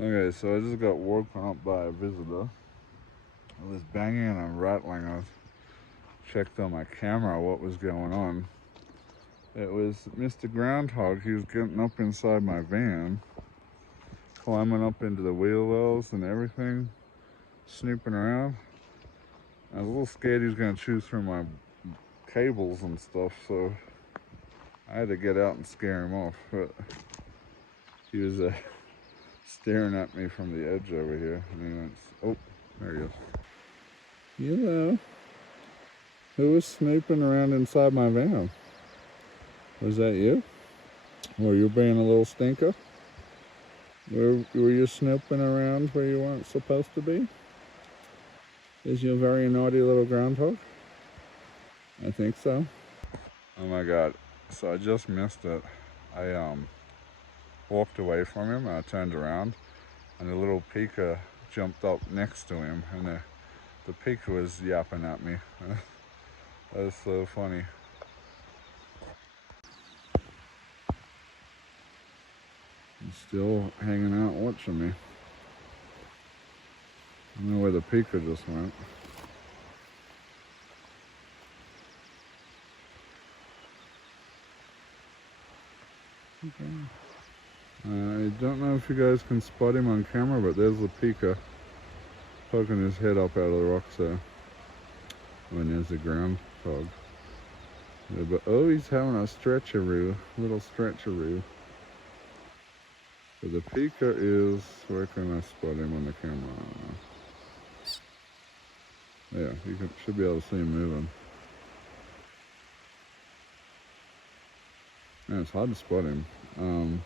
Okay, so I just got woken up by a visitor. It was banging and rattling. I checked on my camera what was going on. It was Mr. Groundhog. He was getting up inside my van, climbing up into the wheel wells and everything, snooping around. I was a little scared he was going to chew through my cables and stuff, so I had to get out and scare him off. But he was staring at me from the edge over here, and he went, oh, there he is. Hello. Who was snooping around inside my van? Was that you? Or you being a little stinker? Were you snooping around where you weren't supposed to be? Is you a very naughty little groundhog? I think so. Oh my god. So I just missed it. I walked away from him and I turned around and the little pika jumped up next to him and the pika was yapping at me. That was so funny. He's still hanging out watching me. I don't know where the pika just went. Okay. I don't know if you guys can spot him on camera, but there's the pika poking his head up out of the rocks there. And there's the groundhog. Yeah, but oh, he's having a stretcheroo, little stretcheroo. But the pika is, where can I spot him on the camera? Yeah, you should be able to see him moving. Yeah, it's hard to spot him.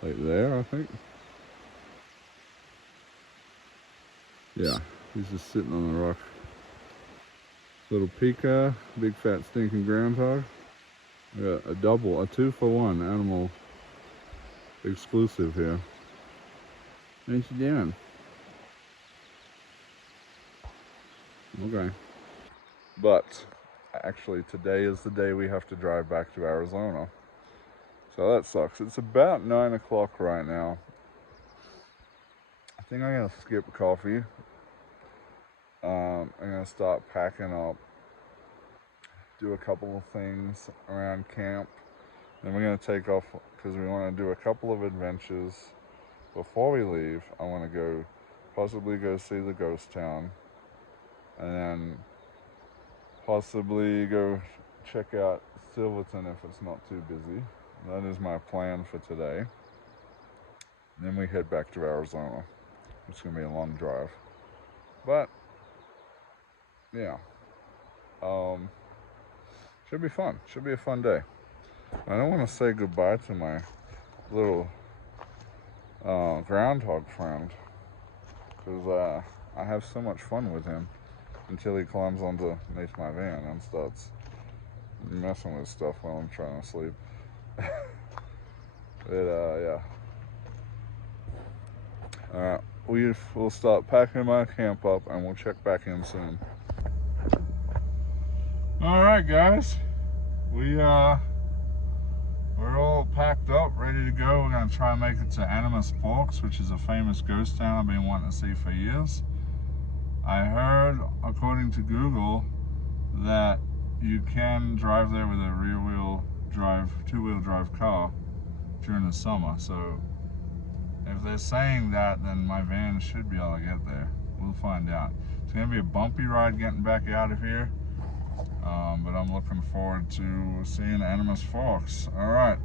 Like there, I think. Yeah, he's just sitting on the rock. Little pika, big fat stinking groundhog. We got a 2-for-1 animal exclusive here. What you doing? Okay. But actually today is the day we have to drive back to Arizona. So that sucks. It's about 9 o'clock right now. I think I'm gonna skip coffee. I'm gonna start packing up, do a couple of things around camp, Then we're going to take off because we want to do a couple of adventures. Before we leave, I want to possibly go see the ghost town, and then possibly go check out Silverton if it's not too busy. That is my plan for today. And then we head back to Arizona. It's going to be a long drive. But, yeah. Should be fun. Should be a fun day. I don't want to say goodbye to my little groundhog friend, because I have so much fun with him until he climbs underneath my van and starts messing with stuff while I'm trying to sleep. But yeah. Alright, we'll start packing my camp up and we'll check back in soon. Alright guys, we're all packed up, ready to go. We're going to try and make it to Animas Forks, which is a famous ghost town I've been wanting to see for years. I heard, according to Google, that you can drive there with a two-wheel drive car during the summer. So if they're saying that, then my van should be able to get there. We'll find out. It's going to be a bumpy ride getting back out of here. But I'm looking forward to seeing Animas Forks. All right.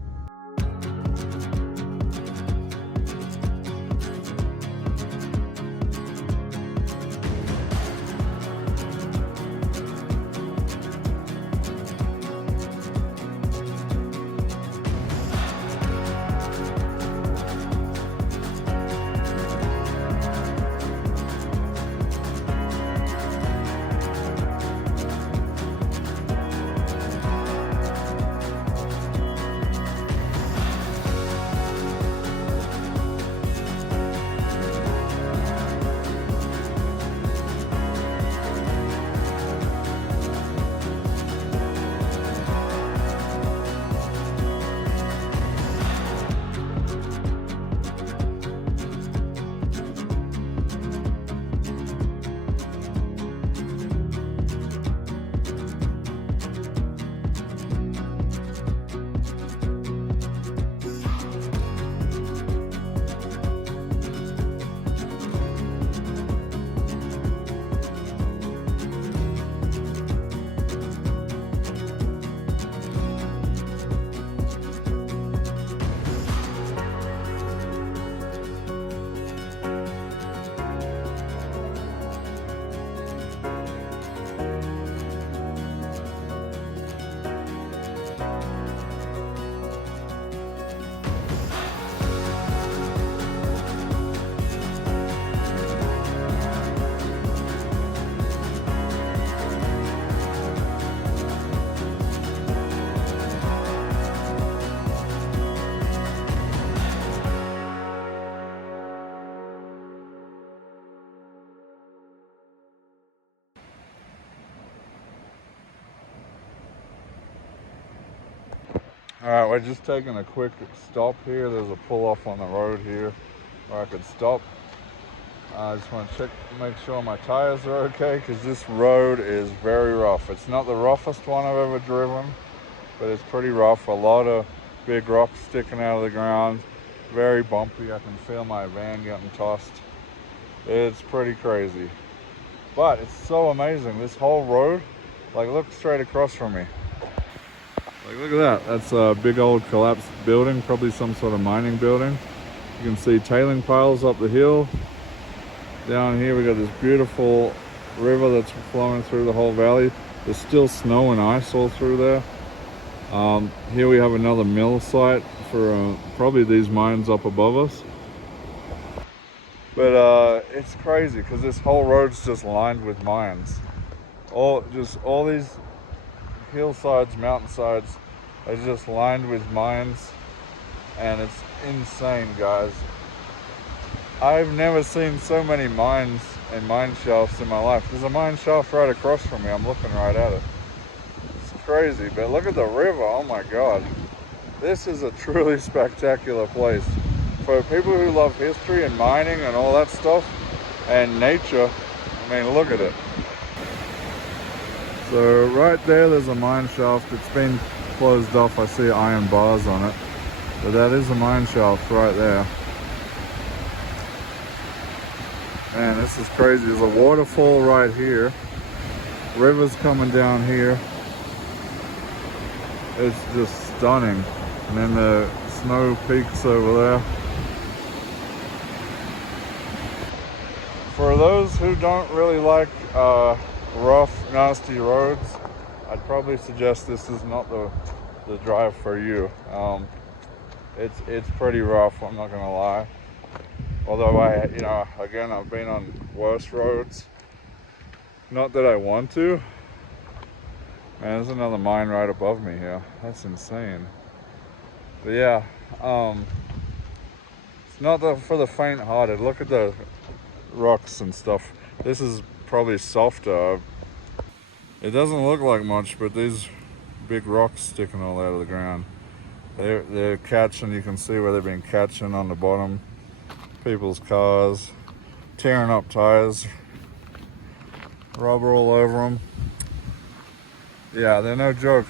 Alright, we're just taking a quick stop here. There's a pull off on the road here where I could stop. I just want to check, make sure my tires are okay, because this road is very rough. It's not the roughest one I've ever driven, but it's pretty rough. A lot of big rocks sticking out of the ground. Very bumpy. I can feel my van getting tossed. It's pretty crazy. But it's so amazing. This whole road, like, look straight across from me. Like, look at that. That's a big old collapsed building, probably some sort of mining building. You can see tailing piles up the hill. Down here we got this beautiful river that's flowing through the whole valley. There's still snow and ice all through there. Here we have another mill site for probably these mines up above us. But it's crazy because this whole road's just lined with mines. All these hillsides, mountainsides are just lined with mines, and it's insane, guys. I've never seen so many mines and mine shafts in my life. There's a mine shaft right across from me. I'm looking right at it. It's crazy, but look at the river. Oh my God. This is a truly spectacular place. For people who love history and mining and all that stuff and nature, I mean, look at it. So right there's a mine shaft. It's been closed off. I see iron bars on it, but that is a mine shaft right there. Man, this is crazy. There's a waterfall right here. River's coming down here. It's just stunning. And then the snow peaks over there. For those who don't really like rough, nasty roads, I'd probably suggest this is not the drive for you. It's pretty rough, I'm not gonna lie. Although again, I've been on worse roads. Not that I want to. Man, there's another mine right above me here. That's insane. But yeah, it's not for the faint-hearted. Look at the rocks and stuff. This is probably softer. It doesn't look like much, but these big rocks sticking all out of the ground. They're catching. You can see where they've been catching on the bottom. People's cars, tearing up tires, rubber all over them. Yeah, they're no joke.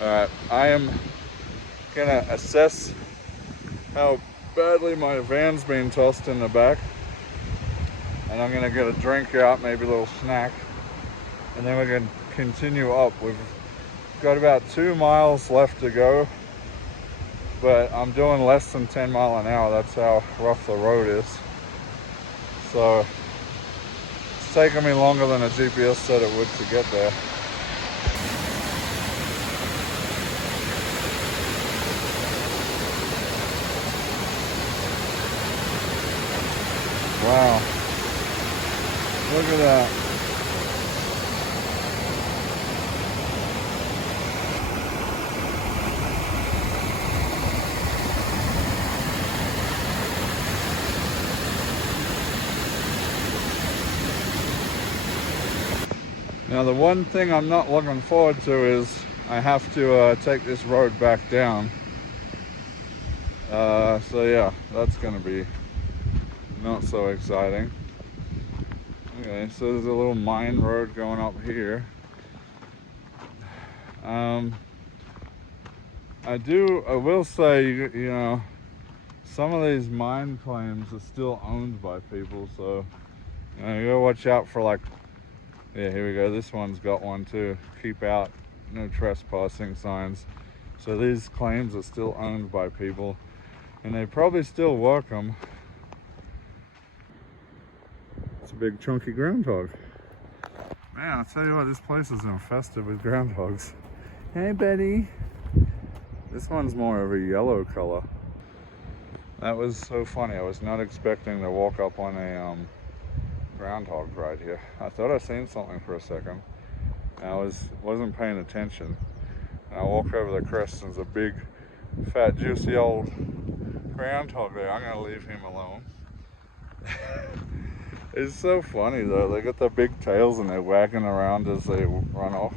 Alright, I am gonna assess how badly my van's been tossed in the back, and I'm gonna get a drink out, maybe a little snack, and then we're gonna continue up. We've got about 2 miles left to go, but I'm doing less than 10 miles an hour. That's how rough the road is. So it's taking me longer than a GPS said it would to get there. Wow, look at that. Now the one thing I'm not looking forward to is I have to take this road back down. So yeah, that's gonna be not so exciting. Okay, so there's a little mine road going up here. I will say, you know, some of these mine claims are still owned by people, so you gotta watch out for, like, yeah, here we go, this one's got one too. Keep out, no trespassing signs. So these claims are still owned by people, and they probably still work them. It's a big chunky groundhog. Man, I'll tell you what, this place is infested with groundhogs. Hey, Betty. This one's more of a yellow color. That was so funny. I was not expecting to walk up on a groundhog right here. I thought I seen something for a second. I wasn't paying attention. And I walk over the crest and there's a big, fat, juicy old groundhog there. I'm gonna leave him alone. It's so funny though. They got the big tails and they're wagging around as they run off.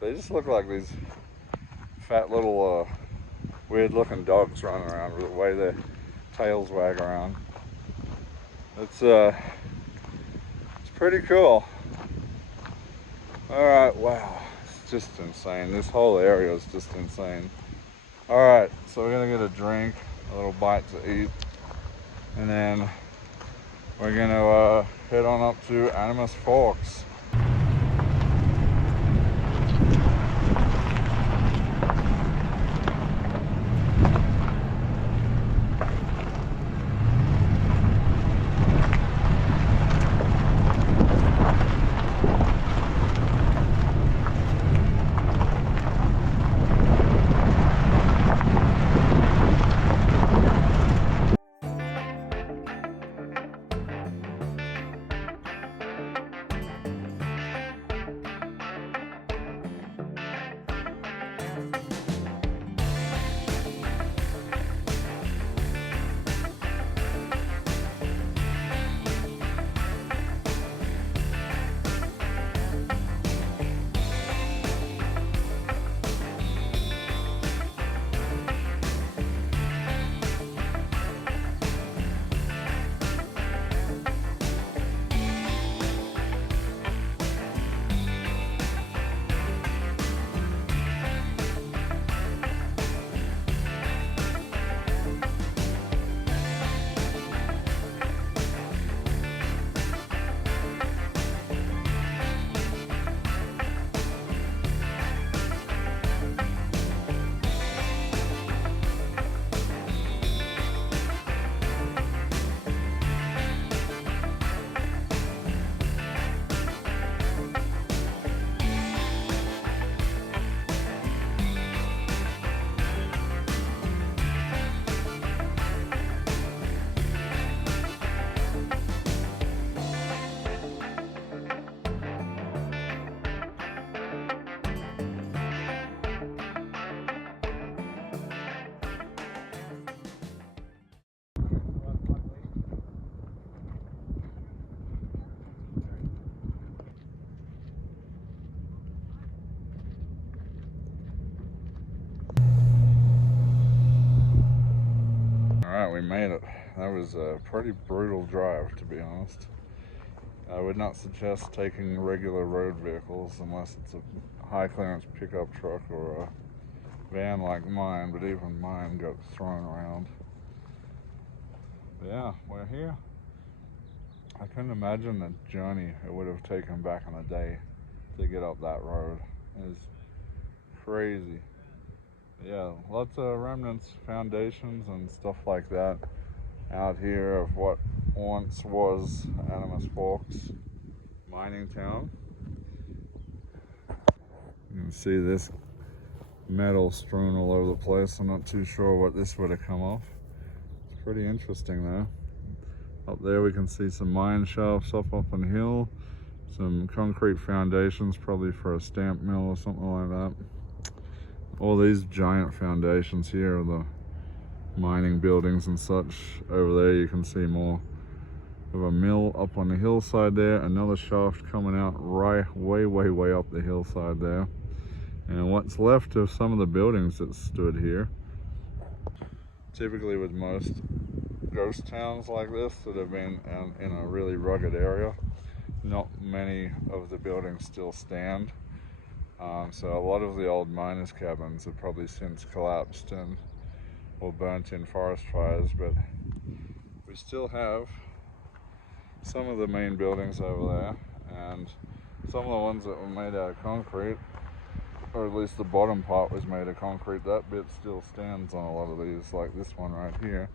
They just look like these fat little weird looking dogs running around with the way their tails wag around. It's pretty cool. Alright, wow. It's just insane. This whole area is just insane. Alright, so we're gonna get a drink, a little bite to eat, and then we're gonna head on up to Animas Forks. made it. That was a pretty brutal drive, to be honest. I would not suggest taking regular road vehicles unless it's a high clearance pickup truck or a van like mine, but even mine got thrown around. But yeah, we're here. I couldn't imagine the journey it would have taken back in the day to get up that road. It was crazy. Yeah, lots of remnants, foundations and stuff like that out here of what once was Animas Forks mining town. You can see this metal strewn all over the place. I'm not too sure what this would have come off. It's pretty interesting though. Up there we can see some mine shafts up on the hill, some concrete foundations probably for a stamp mill or something like that. All these giant foundations here are the mining buildings and such. Over there you can see more of a mill up on the hillside there, another shaft coming out right way up the hillside there, and what's left of some of the buildings that stood here. Typically with most ghost towns like this that have been in a really rugged area, not many of the buildings still stand. So a lot of the old miners' cabins have probably since collapsed and or burnt in forest fires, but we still have some of the main buildings over there, and some of the ones that were made out of concrete, or at least the bottom part was made of concrete. That bit still stands on a lot of these, like this one right here.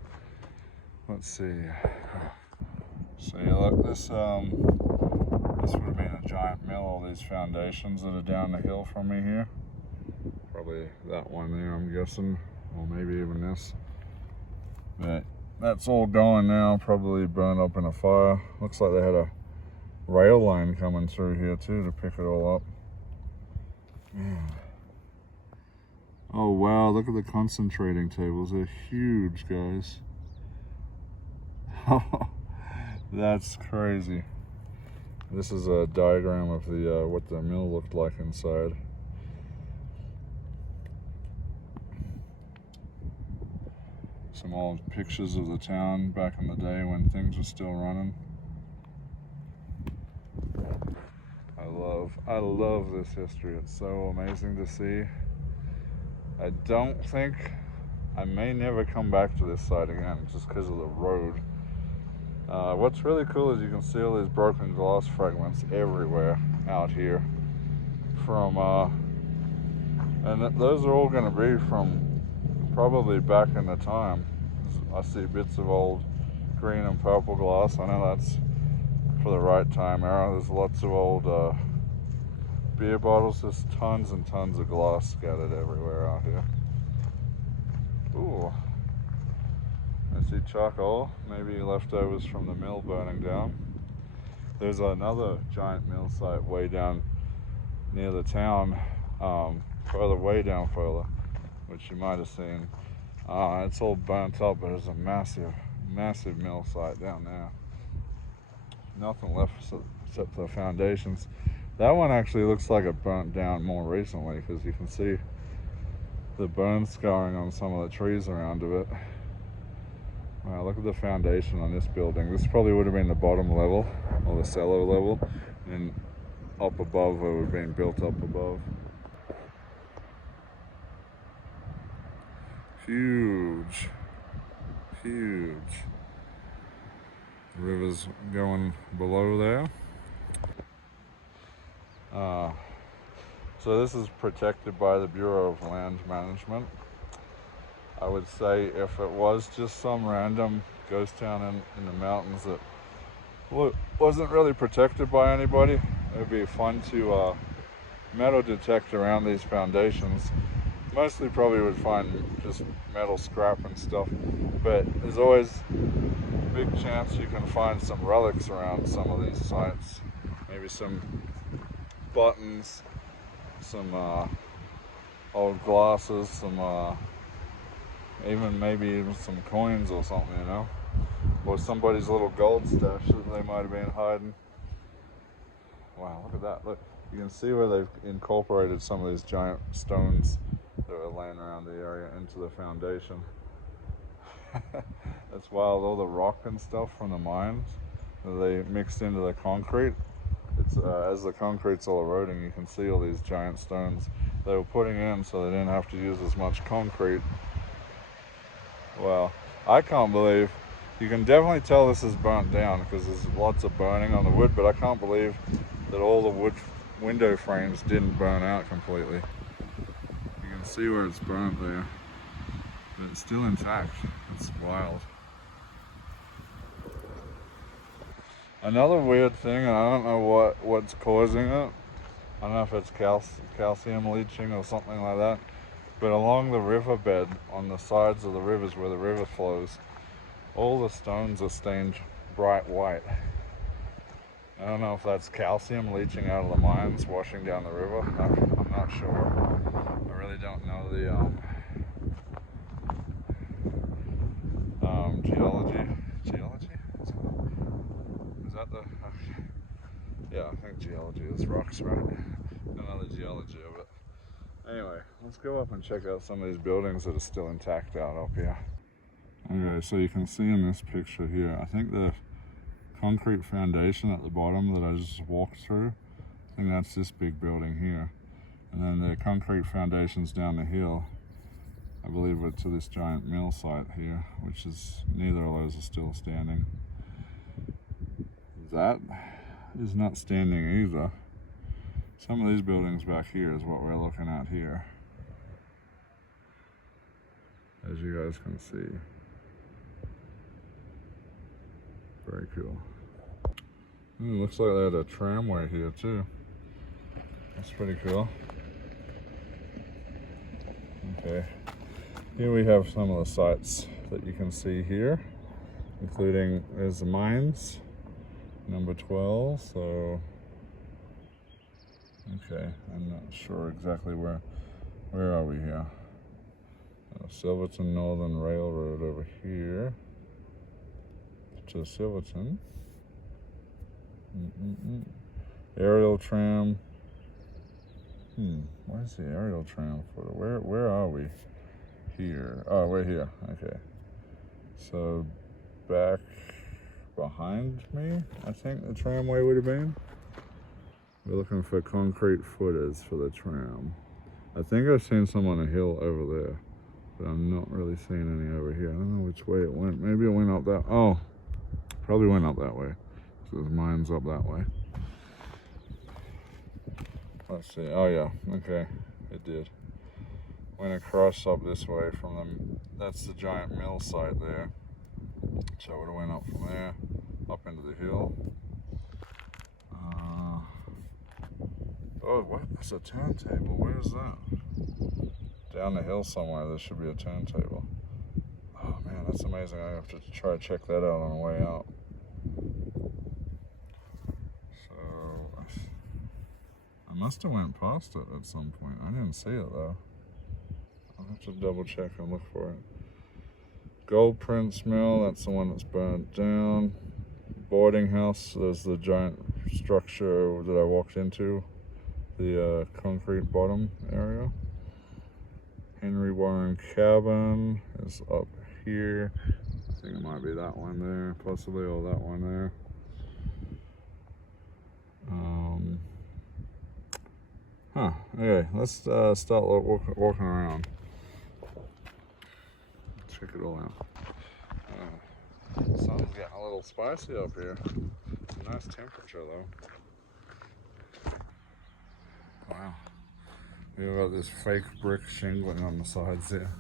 Let's see. So yeah, look, this would have been a giant mill, all these foundations that are down the hill from me here. Probably that one there, I'm guessing, or maybe even this. But that's all gone now, probably burned up in a fire. Looks like they had a rail line coming through here too to pick it all up. Yeah. Oh wow, look at the concentrating tables. They're huge, guys. That's crazy. This is a diagram of the what the mill looked like inside. Some old pictures of the town back in the day when things were still running. I love this history. It's so amazing to see. I don't think I may never come back to this site again just because of the road. What's really cool is you can see all these broken glass fragments everywhere out here from and those are all going to be from probably back in the time. I see bits of old green and purple glass. I know that's for the right time era. There's lots of old beer bottles. There's tons and tons of glass scattered everywhere out here. Ooh, I see charcoal, maybe leftovers from the mill burning down. There's another giant mill site way down near the town, way down further, which you might have seen. It's all burnt up, but there's a massive mill site down there. Nothing left except the foundations. That one actually looks like it burnt down more recently because you can see the burn scarring on some of the trees around of it. Wow, look at the foundation on this building. This probably would have been the bottom level or the cellar level, and up above it would have been built up above. Huge. River's going below there. So this is protected by the Bureau of Land Management. I would say if it was just some random ghost town in the mountains that wasn't really protected by anybody, it would be fun to metal detect around these foundations. Mostly probably would find just metal scrap and stuff, but there's always a big chance you can find some relics around some of these sites. Maybe some buttons, some old glasses, some even some coins or something, you know, or somebody's little gold stash that they might have been hiding. Wow, look at that. Look, you can see where they've incorporated some of these giant stones that are laying around the area into the foundation. That's wild. All the rock and stuff from the mines, they mixed into the concrete. It's as the concrete's all eroding, you can see all these giant stones they were putting in so they didn't have to use as much concrete. Well, I can't believe, you can definitely tell this is burnt down because there's lots of burning on the wood, but I can't believe that all the wood window frames didn't burn out completely. You can see where it's burnt there, but it's still intact. It's wild. Another weird thing, and I don't know what's causing it. I don't know if it's calcium leaching or something like that. But along the riverbed, on the sides of the rivers where the river flows, all the stones are stained bright white. I don't know if that's calcium leaching out of the mines, washing down the river. I'm not sure. I really don't know the geology. Geology? Is that the? Yeah, I think geology is rocks, right? I don't know the geology of it. Anyway, let's go up and check out some of these buildings that are still intact out up here. Okay, so you can see in this picture here, I think the concrete foundation at the bottom that I just walked through, I think that's this big building here. And then the concrete foundations down the hill, I believe are to this giant mill site here, which is, neither of those are still standing. That is not standing either. Some of these buildings back here is what we're looking at here, as you guys can see. Very cool. Looks like they had a tramway here too. That's pretty cool. Okay, here we have some of the sites that you can see here, including, there's the mines, number 12, so okay, I'm not sure exactly where are we here. Silverton Northern Railroad over here to Silverton. Aerial tram. Where's the aerial tram for? Where are we? Here. Oh, we're here. Okay. So back behind me, I think the tramway would have been. We're looking for concrete footers for the tram. I think I've seen some on a hill over there, but I'm not really seeing any over here. I don't know which way it went. Maybe it went up that, oh, probably went up that way. So there's mines up that way. Let's see, oh yeah, okay, it did. Went across up this way from them. That's the giant mill site there. So it would have went up from there, up into the hill. Oh, what? That's a turntable. Where is that? Down the hill somewhere, there should be a turntable. Oh man, that's amazing. I have to try to check that out on the way out. So, I must have went past it at some point. I didn't see it though. I'll have to double check and look for it. Gold Prince Mill, that's the one that's burnt down. Boarding house, there's the giant structure that I walked into. The concrete bottom area. Henry Warren Cabin is up here. I think it might be that one there, possibly, or that one there. Okay, let's start walking around. Check it all out. The sun's getting a little spicy up here. It's a nice temperature though. Wow. We've got this fake brick shingling on the sides there.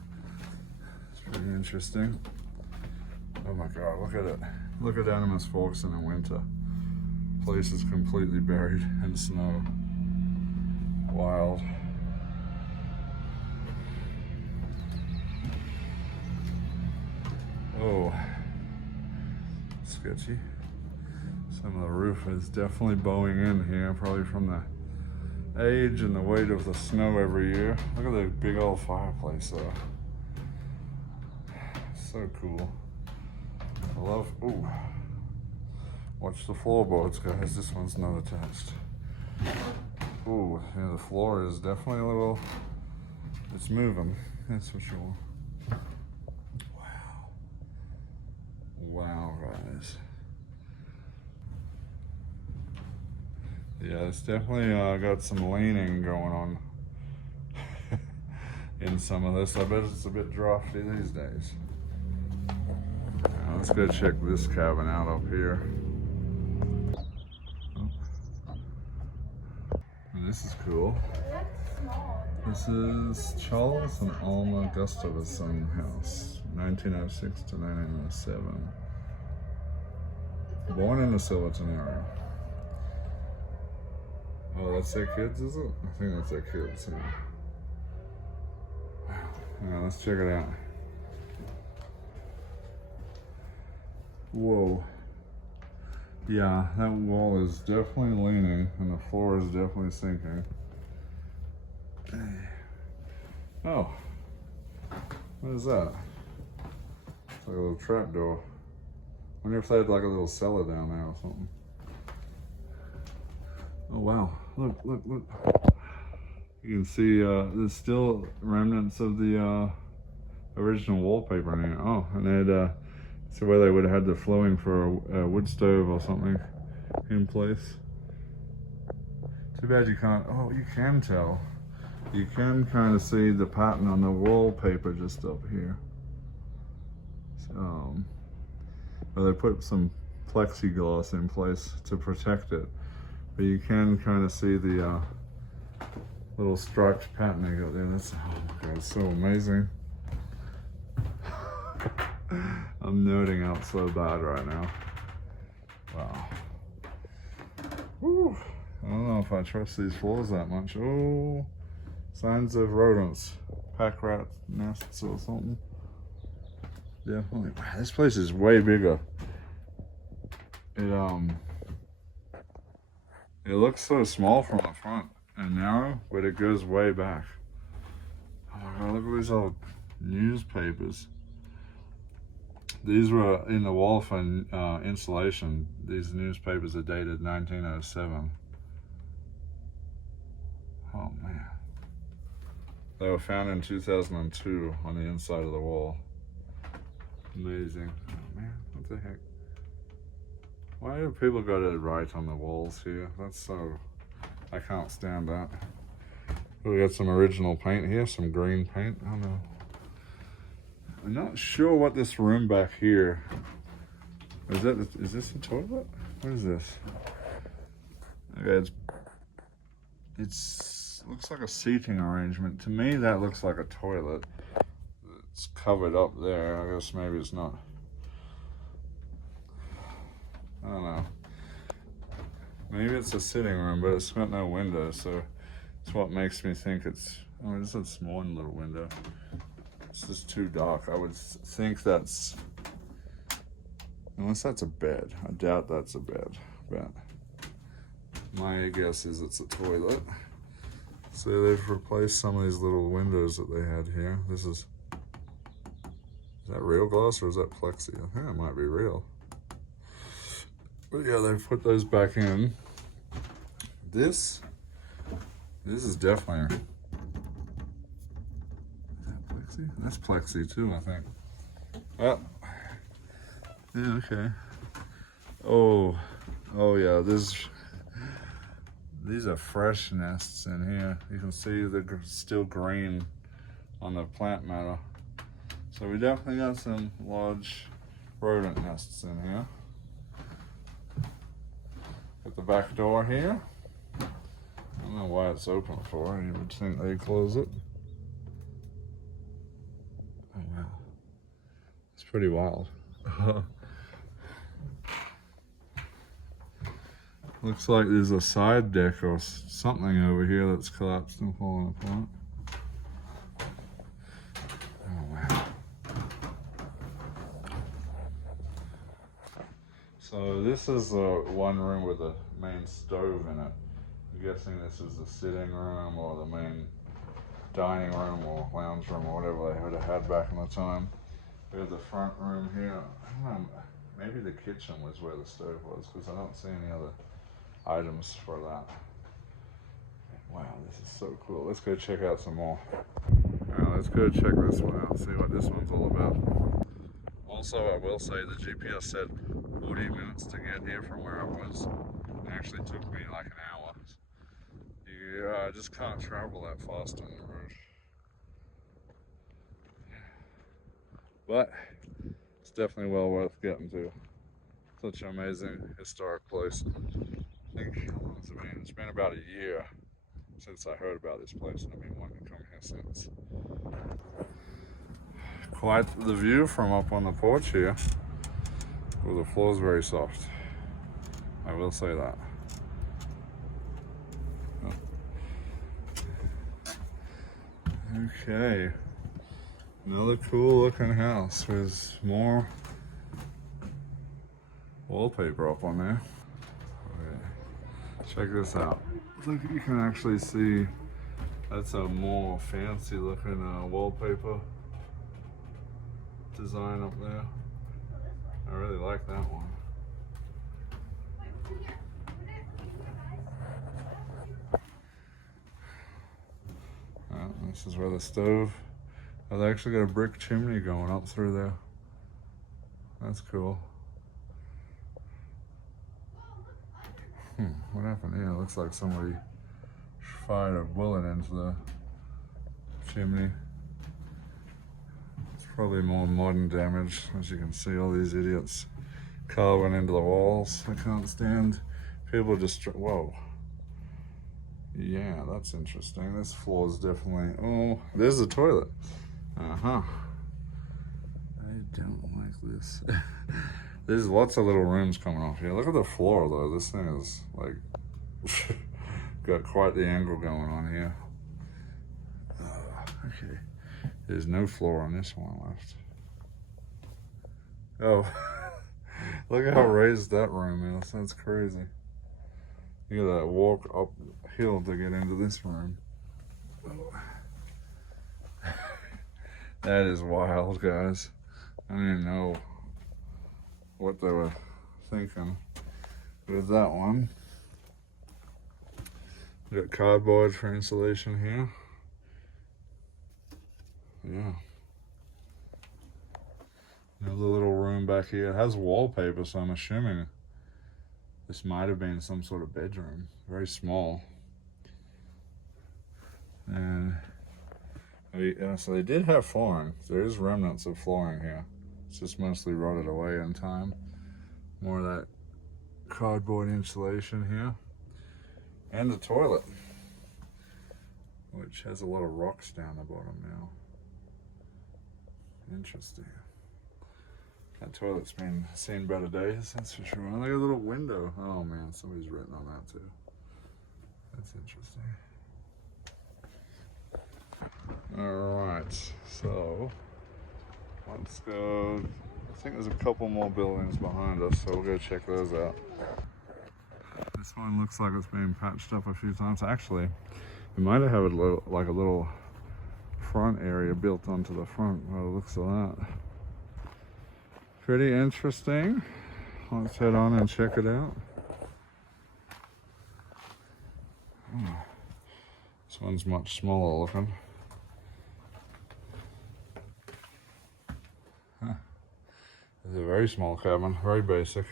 It's pretty interesting. Oh my god, look at it. Look at Animas Forks in the winter. The place is completely buried in snow. Wild. Oh, sketchy. Some of the roof is definitely bowing in here, probably from the age and the weight of the snow every year. Look at that big old fireplace though. So cool. I love, ooh. Watch the floorboards, guys. This one's not attached. Ooh, yeah, the floor is definitely a little, it's moving, that's for sure. Wow. rise. Yeah, it's definitely got some leaning going on in some of this. I bet it's a bit drafty these days. Now, let's go check this cabin out up here. This is cool. This is Charles and Alma Gustavson house, 1906 to 1907. Born in the Silverton area. Oh, that's their kids, is it? I think that's their kids. Yeah, let's check it out. Whoa. Yeah, that wall is definitely leaning and the floor is definitely sinking. Oh, what is that? It's like a little trap door. I wonder if they had like a little cellar down there or something. Oh wow, look, look, look. You can see there's still remnants of the original wallpaper in here. Oh, and they had, see where they would have had the flowing for a wood stove or something in place. Too bad you can't, oh, you can tell. You can kind of see the pattern on the wallpaper just up here. So, well, they put some plexiglass in place to protect it, but you can kind of see the little striped patterning up there. That's, oh my god, it's so amazing. I'm nerding out so bad right now. Wow. Whew. I don't know if I trust these floors that much. Oh, signs of rodents, pack rat nests or something. Definitely. Wow, this place is way bigger. It looks so small from the front and narrow, but it goes way back. Oh my god, look at these old newspapers. These were in the wall for insulation. These newspapers are dated 1907. Oh man. They were found in 2002 on the inside of the wall. Amazing. Oh man, what the heck? Why do people got it right on the walls here? That's so, I can't stand that. We got some original paint here, some green paint. I don't know. I'm not sure what this room back here is. Is this a toilet? What is this? Okay, it's looks like a seating arrangement. To me, that looks like a toilet. It's covered up there. I guess maybe it's not. I don't know. Maybe it's a sitting room, but it's got no window, so it's what makes me think it's. Oh, it's a small little window. It's just too dark. I would think that's, unless that's a bed. I doubt that's a bed, but my guess is it's a toilet. So they've replaced some of these little windows that they had here. Is that real glass or is that plexi? I think it might be real. But yeah, they've put those back in. This is definitely, that's plexi too, I think. Well, yeah, okay. Oh yeah, these are fresh nests in here. You can see they're still green on the plant matter. So we definitely got some large rodent nests in here. Got the back door here. I don't know why it's open for. You would think they'd close it. Oh wow, it's pretty wild. Looks like there's a side deck or something over here that's collapsed and fallen apart. Oh wow. So this is one room with a main stove in it. I'm guessing this is the sitting room or the main dining room or lounge room or whatever they would have had back in the time. We have the front room here. I don't know, maybe the kitchen was where the stove was because I don't see any other items for that. Wow, this is so cool. Let's go check out some more. Alright, let's go check this one out, see what this one's all about. Also, I will say the GPS said 40 minutes to get here from where I was. It actually took me like an hour. You just can't travel that fast on the road. But it's definitely well worth getting to. Such an amazing historic place. I think, how long has it been? It's been about a year since I heard about this place, and I've been wanting to come here since. Quite the view from up on the porch here. Well, the floor is very soft. I will say that. Okay. Another cool looking house with more wallpaper up on there. Okay. Check this out. Look, you can actually see that's a more fancy looking wallpaper design up there. I really like that one. This is where the stove. Oh, they actually got a brick chimney going up through there. That's cool. What happened here? It looks like somebody fired a bullet into the chimney. It's probably more modern damage. As you can see, all these idiots carving into the walls. I can't stand people just, whoa. Yeah, that's interesting. This floor is definitely, oh, there's the toilet. Uh-huh. I don't like this. There's lots of little rooms coming off here. Look at the floor though. This thing is like, got quite the angle going on here. Okay. There's no floor on this one left. Oh, look at how raised that room is. That's crazy. You gotta walk uphill to get into this room. Oh. That is wild, guys. I don't even know what they were thinking with that one. We got cardboard for insulation here. Yeah. Another little room back here. It has wallpaper, so I'm assuming this might have been some sort of bedroom. Very small. And so they did have flooring. There is remnants of flooring here. It's just mostly rotted away in time. More of that cardboard insulation here. And the toilet, which has a lot of rocks down the bottom now. Interesting. That toilet's been seen better days, that's for sure. Look at a little window. Oh man, somebody's written on that too. That's interesting. Alright, so let's go. I think there's a couple more buildings behind us, so we'll go check those out. This one looks like it's been patched up a few times. Actually, it might have had like a little front area built onto the front by the looks of that. Pretty interesting. Let's head on and check it out. This one's much smaller looking. It's a very small cabin, very basic.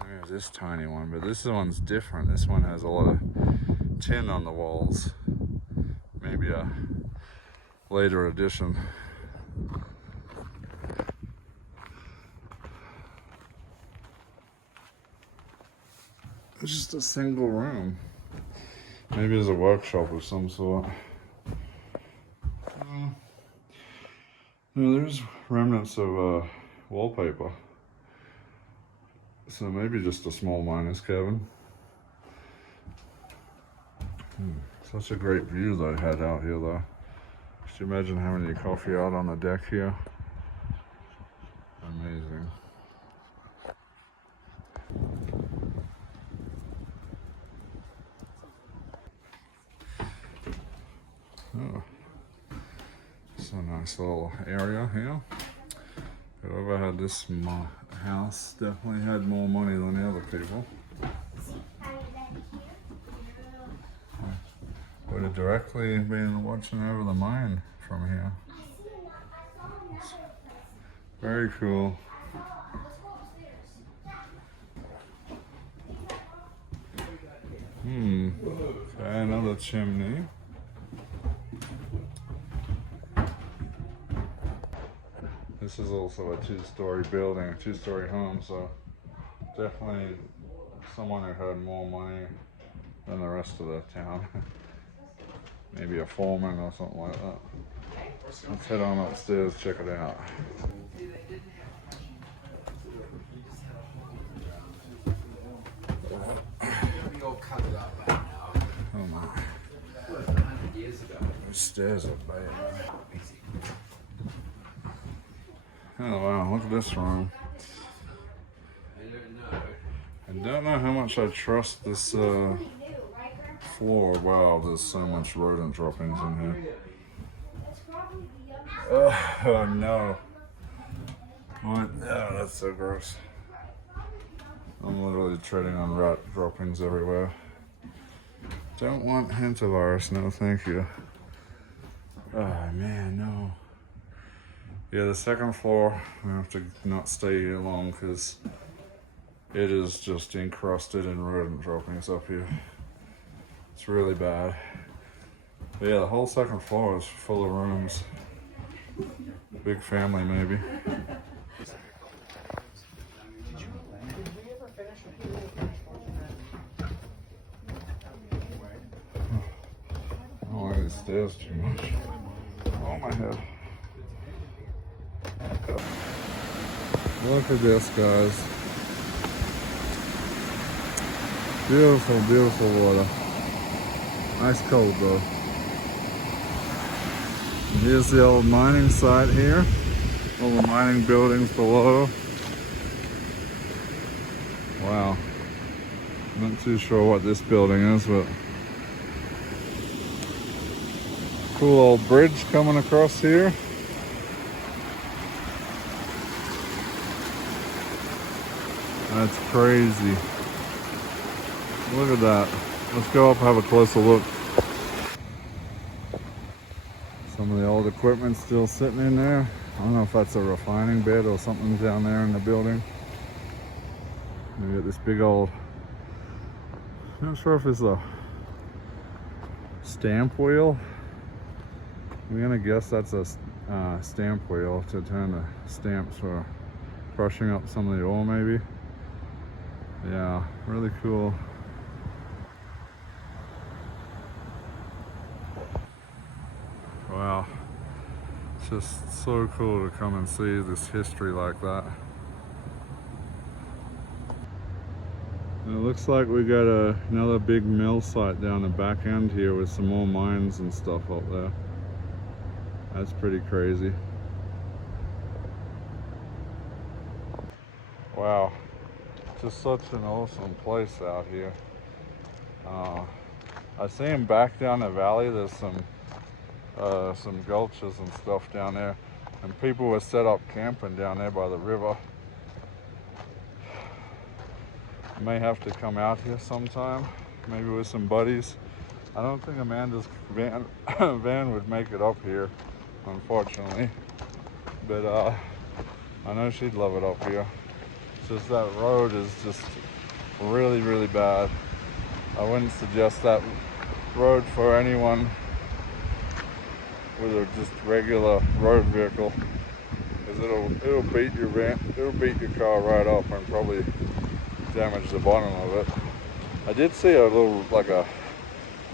There's this tiny one, but this one's different. This one has a lot of tin on the walls. Maybe a later addition. It's just a single room. Maybe it's a workshop of some sort. There's remnants of wallpaper. So maybe just a small miner's cabin. Such a great view they had out here though. Just imagine having your coffee out on the deck here. Amazing. Oh, it's a nice little area here. Whoever had this house definitely had more money than the other people. Would have directly been watching over the mine from here. Very cool. Okay, another chimney. This is also a two-story building, a two-story home, so definitely someone who had more money than the rest of the town. Maybe a foreman or something like that. Let's head on upstairs, check it out. Oh my. Those stairs are bad. Oh wow, look at this room. I don't know how much I trust this floor. Wow, there's so much rodent droppings in here. Oh no. What? Oh, that's so gross. I'm literally treading on rat droppings everywhere. Don't want hantavirus, no thank you. Oh man, no. Yeah, the second floor, I have to not stay here long because it is just encrusted in rodent droppings up here. It's really bad. But yeah, the whole second floor is full of rooms. Big family, maybe. I don't like these stairs too much. Oh my head. Look at this, guys. Beautiful, beautiful water. Nice cold though. And here's the old mining site here. All the mining buildings below. Wow. Not too sure what this building is, but cool old bridge coming across here. That's crazy. Look at that. Let's go up and have a closer look. Some of the old equipment still sitting in there. I don't know if that's a refining bed or something down there in the building. We got this big old, I'm not sure if it's a stamp wheel. I'm gonna guess that's a stamp wheel to turn the stamps for crushing up some of the ore maybe. Yeah, really cool. Wow, it's just so cool to come and see this history like that. And it looks like we got another big mill site down the back end here with some more mines and stuff up there. That's pretty crazy. Wow, just such an awesome place out here. I see them back down the valley. There's some gulches and stuff down there, and people were set up camping down there by the river. I may have to come out here sometime, maybe with some buddies. I don't think Amanda's van would make it up here, unfortunately, but I know she'd love it up here. It's just that road is just really, really bad. I wouldn't suggest that road for anyone with a just regular road vehicle, because it'll beat your van, it'll beat your car right up and probably damage the bottom of it. I did see a little, like a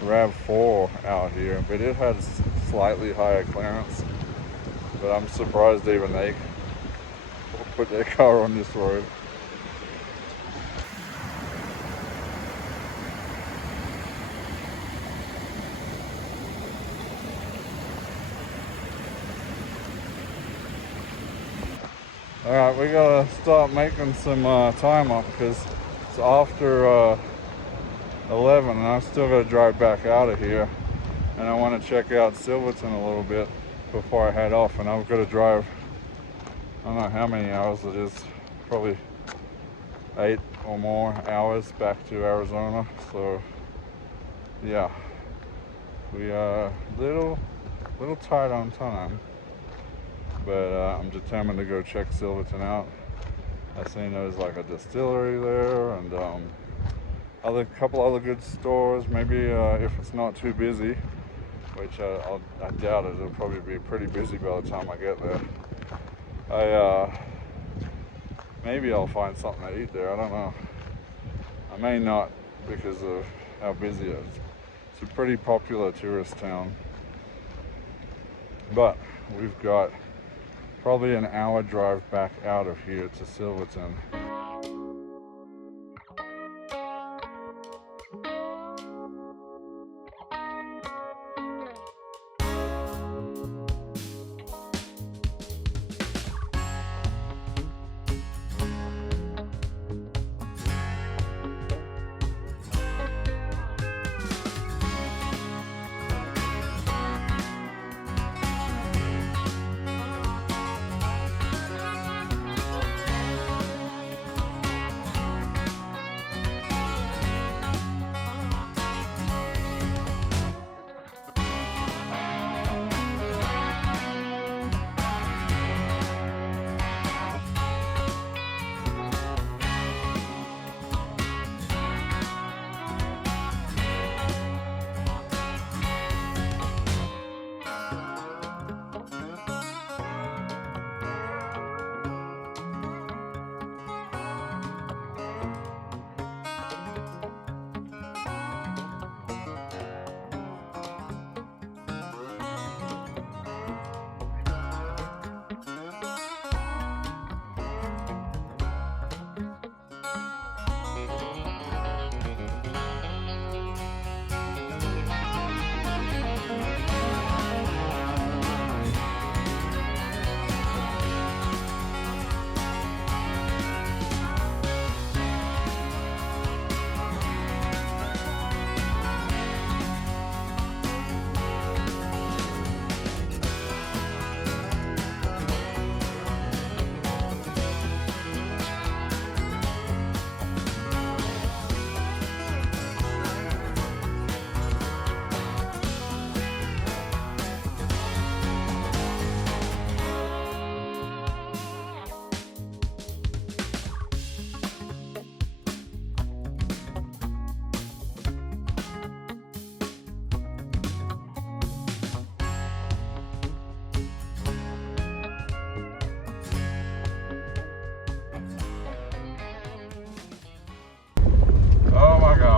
RAV4 out here, but it had slightly higher clearance. But I'm surprised even they put their car on this road. Alright, we gotta start making some time up because it's after 11 and I've still gotta drive back out of here, and I want to check out Silverton a little bit before I head off, and I've got to drive, I don't know how many hours it is, probably 8 or more hours back to Arizona. So yeah, we are a little tight on time. but I'm determined to go check Silverton out. I seen there's like a distillery there and couple other good stores. Maybe if it's not too busy, which I doubt it. It'll probably be pretty busy by the time I get there. Maybe I'll find something to eat there. I don't know. I may not because of how busy it is. It's a pretty popular tourist town. But we've got probably an hour drive back out of here to Silverton.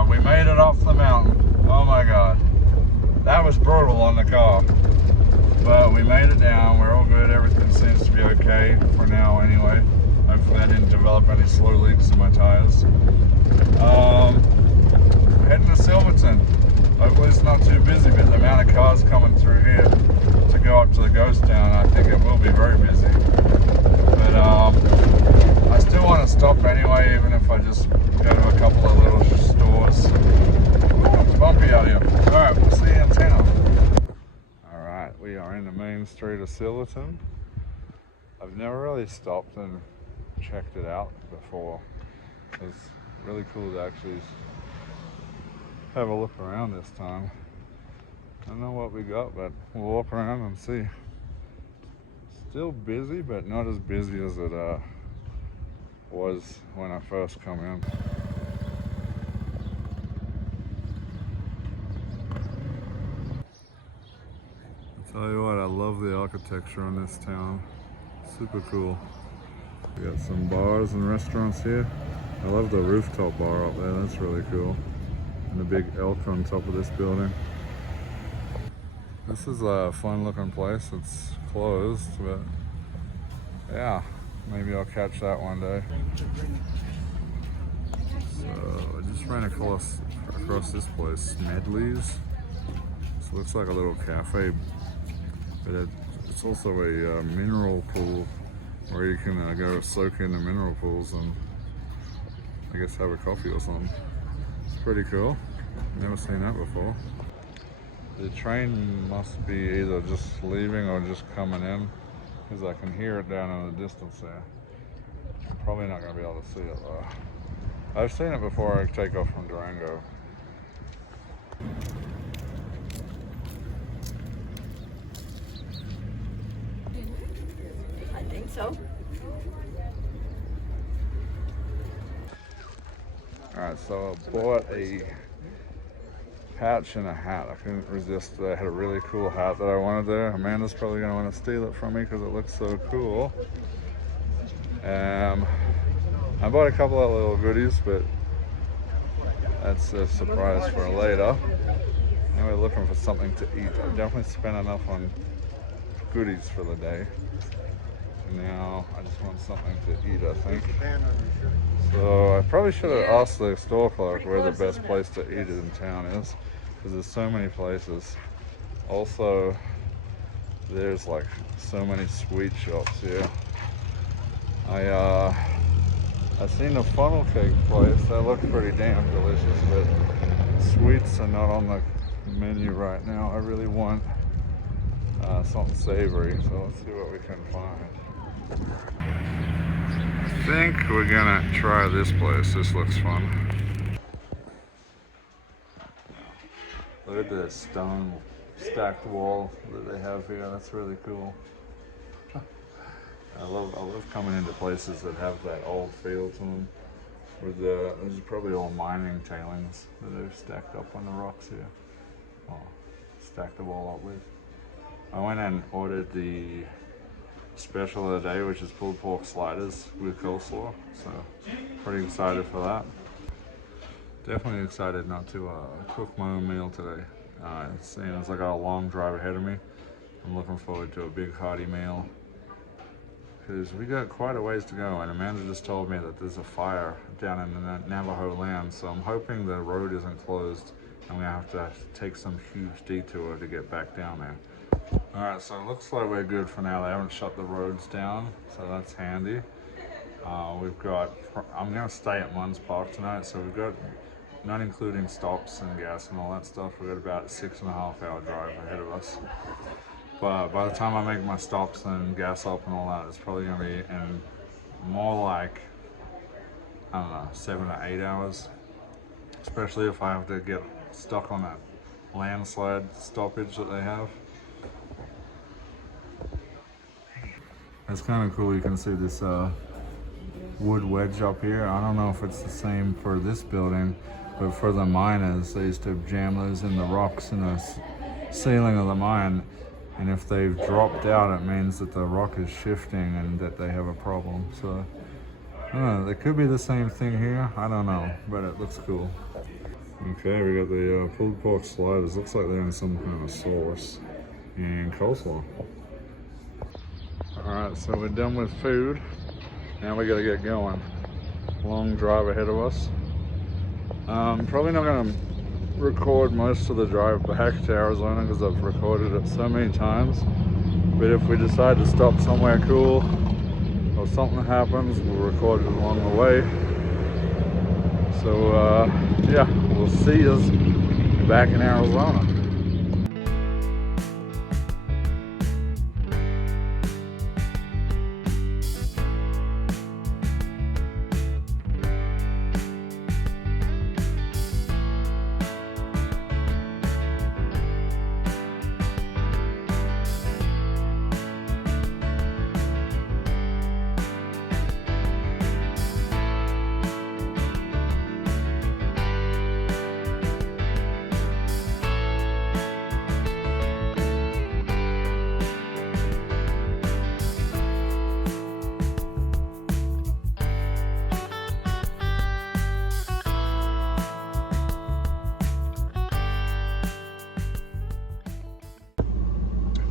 We made it off the mountain. Oh my god. That was brutal on the car. But we made it down. We're all good. Everything seems to be okay for now anyway. Hopefully I didn't develop any slow leaks in my tires. Heading to Silverton. Hopefully it's not too busy, but the amount of cars coming through here to go up to the ghost town, I think it will be very busy. But I still want to stop anyway, even if I just go to a couple of little stores. It's bumpy out here. Alright, we'll see you in town. Alright, we are in the main street of Silverton. I've never really stopped and checked it out before. It's really cool to actually have a look around this time. I don't know what we got, but we'll walk around and see. Still busy, but not as busy as it was when I first come in. I'll tell you what, I love the architecture in this town. Super cool. We got some bars and restaurants here. I love the rooftop bar up there, that's really cool. And the big elk on top of this building. This is a fun looking place. It's closed, but yeah, maybe I'll catch that one day. So I just ran across this place, Medley's. This looks like a little cafe, but it's also a mineral pool where you can go soak in the mineral pools and I guess have a coffee or something. It's pretty cool. Never seen that before. The train must be either just leaving or just coming in, because I can hear it down in the distance there. I'm probably not going to be able to see it though. I've seen it before I take off from Durango. so. Alright, so I bought a pouch and a hat. I couldn't resist. I had a really cool hat that I wanted there. Amanda's probably going to want to steal it from me because it looks so cool. I bought a couple of little goodies, but that's a surprise for later. And we're looking for something to eat. I definitely spent enough on goodies for the day. Now I just want something to eat, I think. So I probably should have asked the store clerk where the best place to eat in town is, because there's so many places. Also, there's like so many sweet shops here. I seen a funnel cake place that looked pretty damn delicious, but sweets are not on the menu right now. I really want something savory, so let's see what we can find. I think we're gonna try this place. This looks fun. Look at this stone stacked wall that they have here. That's really cool. I love coming into places that have that old feel to them. With this is probably all mining tailings that they've stacked up on the rocks here. Oh, stacked the wall up with. I went and ordered the special of the day, which is pulled pork sliders with coleslaw, so pretty excited for that. Definitely excited not to cook my own meal today. Seeing as I got a long drive ahead of me, I'm looking forward to a big hearty meal, because we got quite a ways to go, and Amanda just told me that there's a fire down in the Navajo land, so I'm hoping the road isn't closed. I'm gonna have to take some huge detour to get back down there. Alright, so it looks like we're good for now. They haven't shut the roads down, so that's handy. We've got, I'm going to stay at Munns Park tonight, so we've got, not including stops and gas and all that stuff, we've got about a 6.5 hour drive ahead of us. But by the time I make my stops and gas up and all that, it's probably going to be in more like, I don't know, 7 to 8 hours. Especially if I have to get stuck on that landslide stoppage that they have. It's kind of cool. You can see this wood wedge up here. I don't know if it's the same for this building, but for the miners, they used to jam those in the rocks in the ceiling of the mine. And if they've dropped out, it means that the rock is shifting and that they have a problem. So, I don't know. It could be the same thing here. I don't know, but it looks cool. Okay, we got the pulled pork sliders. Looks like they're in some kind of sauce and coleslaw. Alright, so we're done with food. Now we gotta get going. Long drive ahead of us. Probably not gonna record most of the drive back to Arizona because I've recorded it so many times. But if we decide to stop somewhere cool or something happens, we'll record it along the way. So yeah, we'll see us back in Arizona.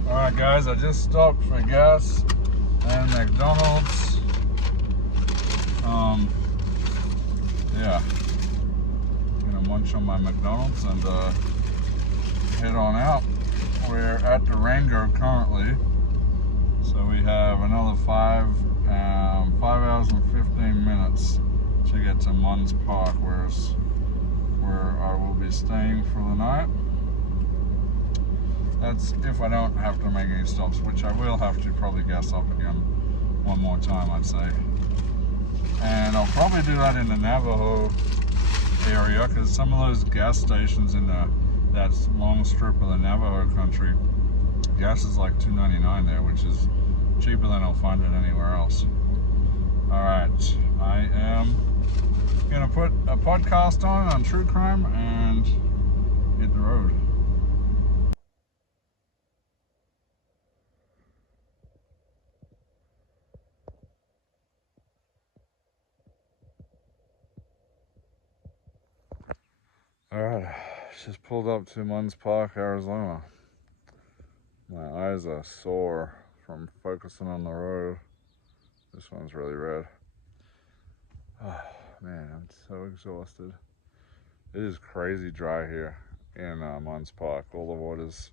Alright guys, I just stopped for gas and McDonald's. Yeah, gonna munch on my McDonald's and head on out. We're at Durango currently, so we have another 5 hours and 15 minutes to get to Munns Park, where I will be staying for the night. That's if I don't have to make any stops, which I will have to probably gas up again one more time, I'd say. And I'll probably do that in the Navajo area, because some of those gas stations in that long strip of the Navajo country, gas is like $2.99 there, which is cheaper than I'll find it anywhere else. Alright, I am gonna put a podcast on true crime and hit the road. Alright, just pulled up to Munns Park, Arizona. My eyes are sore from focusing on the road. This one's really red. Oh man, I'm so exhausted. It is crazy dry here in Munns Park. All the water's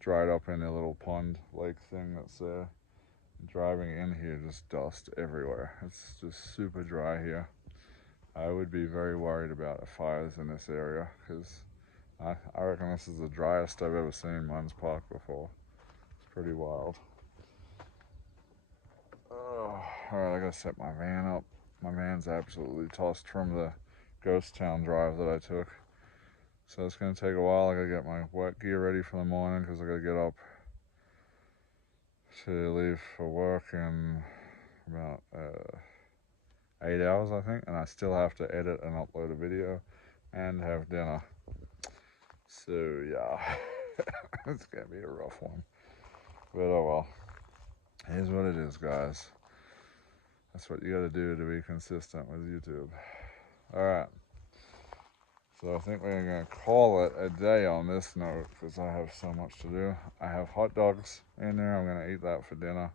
dried up in a little pond lake thing that's there. Driving in here, just dust everywhere. It's just super dry here. I would be very worried about fires in this area because I reckon this is the driest I've ever seen Munns Park before. It's pretty wild. Oh, alright, I gotta set my van up. My van's absolutely tossed from the ghost town drive that I took. So it's gonna take a while. I gotta get my wet gear ready for the morning because I gotta get up to leave for work in about 8 hours, I think, and I still have to edit and upload a video and have dinner. So yeah, it's gonna be a rough one, but oh well. Here's what it is, guys. That's what you gotta do to be consistent with YouTube. Alright, so I think we're gonna call it a day on this note because I have so much to do. I have hot dogs in there. I'm gonna eat that for dinner.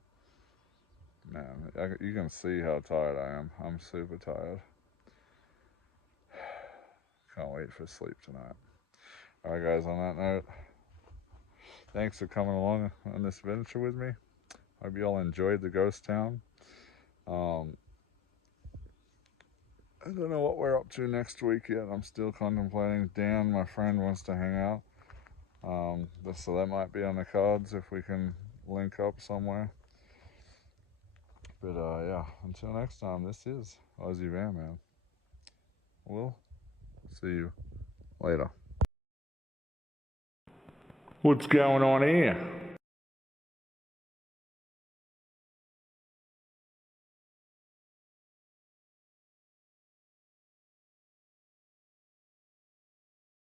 Man, you can see how tired I am. I'm super tired. Can't wait for sleep tonight. Alright guys, on that note, thanks for coming along on this adventure with me. Hope you all enjoyed the ghost town. I don't know what we're up to next week yet. I'm still contemplating. Dan, my friend, wants to hang out. So that might be on the cards if we can link up somewhere. But yeah, until next time, this is Aussie Van Man. We'll see you later. What's going on here?